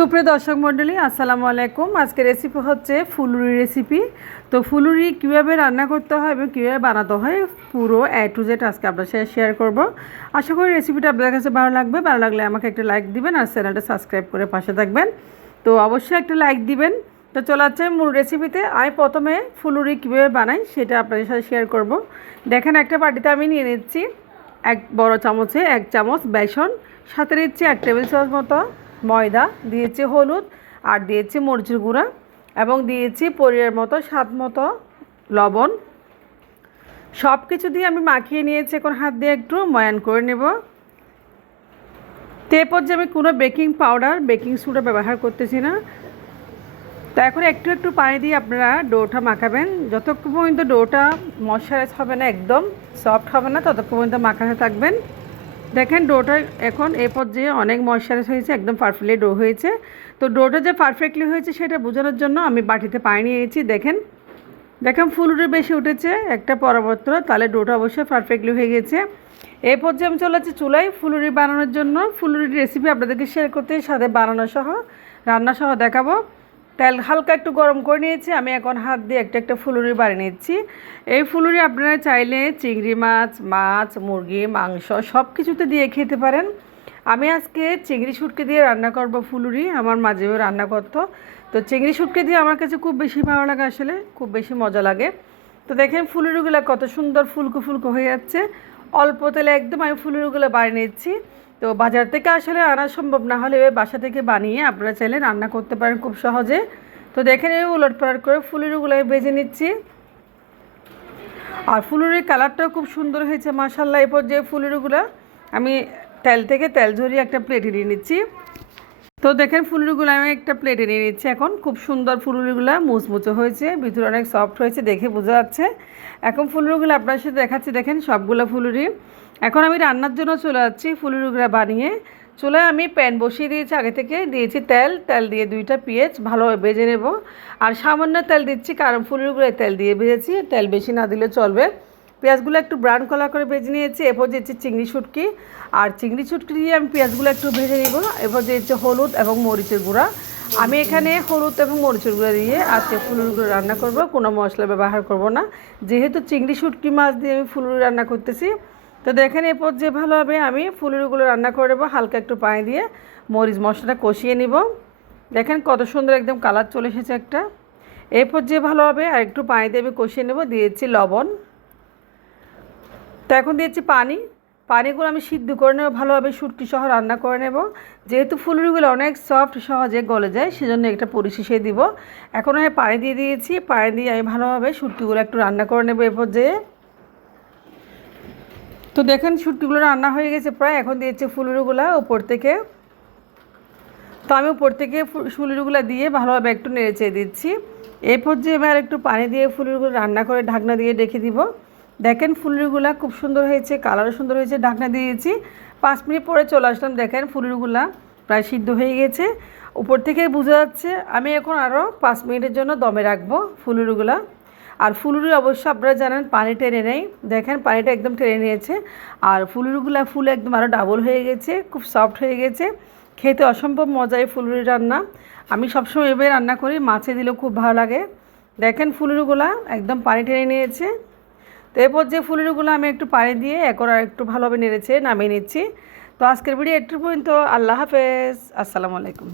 সুপ্রিয় দর্শক মণ্ডলী, আসসালামু আলাইকুম। আজকে রেসিপি হচ্ছে ফুলুরি রেসিপি তো ফুলুরি কীভাবে রান্না করতে হয় এবং কীভাবে বানাতে হয় পুরো এ টু জেড আজকে আপনার সাথে শেয়ার করব। আশা করি রেসিপিটা আপনাদের কাছে ভালো লাগবে। ভালো লাগলে আমাকে একটা লাইক দিবেন আর চ্যানেলটা সাবস্ক্রাইব করে পাশে থাকবেন। তো অবশ্যই একটা লাইক দিবেন। তো চলে যাচ্ছে মূল রেসিপিতে আমি প্রথমে ফুলুরি কীভাবে বানাই সেটা আপনাদের সাথে শেয়ার করব। দেখেন একটা বাটিতে আমি নিয়ে নিচ্ছি এক বড় চামচে এক চামচ বেসন, সাথে নিচ্ছি এক টেবিল চামচ মতো ময়দা, দিয়েছি হলুদ আর দিয়েছি মরিচের গুঁড়া এবং দিয়েছি পরিয়ার মতো, স্বাদ মতো লবণ। সব কিছু দিয়ে আমি মাখিয়ে নিয়েছি, এখন হাত দিয়ে একটু ময়ান করে নেব। তো এরপর যে আমি কোনো বেকিং পাউডার, বেকিং সোডা ব্যবহার করতেছি না। তো এখন একটু একটু পানি দিয়ে আপনারা ডোটা মাখাবেন। যতক্ষণ পর্যন্ত ডোটা ময়শ্চারাইজ হবে না, একদম সফট হবে না, ততক্ষণ পর্যন্ত মাখাতে থাকবেন। দেখেন ডোটা এখন এ পর্যায়ে অনেক ময়শ্চারাইজ হয়েছে, একদম পারফেক্টলি ডো হয়েছে। তো ডোটা যে পারফেক্টলি হয়েছে সেটা বোঝানোর জন্য আমি বাটিতে পানি নিয়েছি, দেখেন। দেখেন ফুলুরে বেশি উঠেছে, একটা পরবর্তী তাহলে ডোটা অবশ্যই পারফেক্টলি হয়ে গেছে। এই পর্যায়ে আমি চলে যাচ্ছি চুলাই ফুলুরি বানানোর জন্য। ফুলুরির রেসিপি আপনাদেরকে শেয়ার করতে, সাথে বানানো সহ, রান্না সহ দেখাবো। তেল হালকা একটু গরম করে নিয়েছি। আমি এখন হাত দিয়ে একটা একটা ফুলুরি বানিয়ে নিচ্ছি। এই ফুলুরি আপনারা চাইলে চিংড়ি মাছ মাছ, মুরগি, মাংস সব কিছুতে দিয়ে খেতে পারেন। আমি আজকে চিংড়ি শুটকে দিয়ে রান্না করব ফুলুরি, আমার মাঝেও রান্না করতো। তো চিংড়ি শুটকে দিয়ে আমার কাছে খুব বেশি ভালো লাগে আসলে, খুব বেশি মজা লাগে। তো দেখেন ফুলুরিগুলো কত সুন্দর ফুলকো ফুলকো হয়ে যাচ্ছে। অল্প তেলে একদম আমি ফুলুরিগুলো বানিয়ে নিচ্ছি। তো বাজার থেকে আসলে আনা সম্ভব না হলে বাসা থেকে বানিয়ে আপনারা চাইলে রান্না করতে পারেন খুব সহজে। তো দেখেন এই উলট পালট করে ফুলুরিগুলো ভেজে নিচ্ছি। আর ফুলুরির কালারটাও খুব সুন্দর হয়েছে মাসাল্লাহ এরপর যে ফুলুরিগুলো আমি তেল থেকে তেল ঝরিয়ে একটা প্লেটে নিয়ে নিচ্ছি। তো দেখেন ফুলুরিগুলো আমি একটা প্লেটে নিয়ে নিচ্ছি এখন। খুব সুন্দর ফুলুরিগুলো মুচমুচে হয়েছে, ভিতরে অনেক সফট হয়েছে দেখে বোঝা যাচ্ছে। এখন ফুলুরিগুলো আপনার সাথে দেখাচ্ছি, দেখেন সবগুলো ফুলুরি। এখন আমি রান্নার জন্য চলে যাচ্ছি ফুলুরিগুলো বানিয়ে। চুলায় আমি প্যান বসিয়ে দিয়েছি, আগে থেকে দিয়েছি তেল। তেল দিয়ে দুইটা পেঁয়াজ ভালোভাবে ভেজে নেব। আর সামান্য তেল দিচ্ছি, কারণ ফুলুরিগুলো তেল দিয়ে ভেজেছি। তেল বেশি না দিলে চলবে। পেঁয়াজগুলো একটু ব্রাউন কালার করে ভেজে নিয়েছি, এরপর দিয়েছি চিংড়ি শুটকি। আর চিংড়ি শুটকি দিয়ে আমি পেঁয়াজগুলো একটু ভেজে নিব, এরপর দিয়েছি হলুদ এবং মরিচের গুঁড়া। আমি এখানে হলুদ এবং মরিচের গুঁড়া দিয়ে আজকে ফুলুরিগুলো রান্না করব, কোনো মশলা ব্যবহার করব না। যেহেতু চিংড়ি শুটকি মাছ দিয়ে আমি ফুলুরি রান্না করতেছি, তো দেখেন এরপর যে ভালোভাবে আমি ফুলুরিগুলো রান্না করে নেব, হালকা একটু পানি দিয়ে মরিচ মশলাটা কষিয়ে নিব। দেখেন কত সুন্দর একদম কালার চলে এসেছে একটা। এরপর যে ভালোভাবে আর একটু পানি দিয়ে আমি কষিয়ে নেব দিয়েছি লবণ। তো এখন দিয়েছি পানি। পানিগুলো আমি সিদ্ধ করে নেব, ভালোভাবে সুটকি সহ রান্না করে নেব। যেহেতু ফুলুরিগুলো অনেক সফট সহজে গলে যায়, সেজন্য একটা পরিশেষে দিব। এখন আমি পানি দিয়ে দিয়েছি, পানি দিয়ে আমি ভালোভাবে সুটকিগুলো একটু রান্না করে নেব এরপর যে তো দেখেন শুটকিগুলো রান্না হয়ে গেছে প্রায়, এখন দিয়েছে ফুলুরিগুলো উপর থেকে। তো আমি উপর থেকে ফুলুরিগুলো দিয়ে ভালোভাবে একটু নেড়ে চেয়ে দিচ্ছি। এরপর যে আমি আর একটু পানি দিয়ে ফুলুরিগুলো রান্না করে ঢাকনা দিয়ে রেখে দিব। দেখেন ফুলুরিগুলো খুব সুন্দর হয়েছে, কালারও সুন্দর হয়েছে, ঢাকনা দিয়েছি। পাঁচ মিনিট পরে চলে আসলাম, দেখেন ফুলুরিগুলো প্রায় সিদ্ধ হয়ে গেছে। উপর থেকে বোঝা যাচ্ছে, আমি এখন আরও পাঁচ মিনিটের জন্য দমে রাখব ফুলুরিগুলো। আর ফুলুরি অবশ্য আপনারা জানেন, পানি টেনে নেই। দেখেন পানিটা একদম টেনে নিয়েছে। আর ফুলুরিগুলো ফুল একদম আরও ডাবল হয়ে গেছে, খুব সফট হয়ে গেছে। খেতে অসম্ভব মজায় ফুলুরি রান্না। আমি সবসময় এভাবে রান্না করি, মাছে দিলেও খুব ভালো লাগে। দেখেন ফুলুরিগুলো একদম পানি টেনে নিয়েছে। তো এরপর যে ফুলেরগুলো আমি একটু পানি দিয়ে আর একটু ভালোভাবে নেড়েছে নামিয়ে নিচ্ছি। তো আজকের ভিডিও একটু পর্যন্ত। আল্লাহ হাফেজ। আসসালামু আলাইকুম।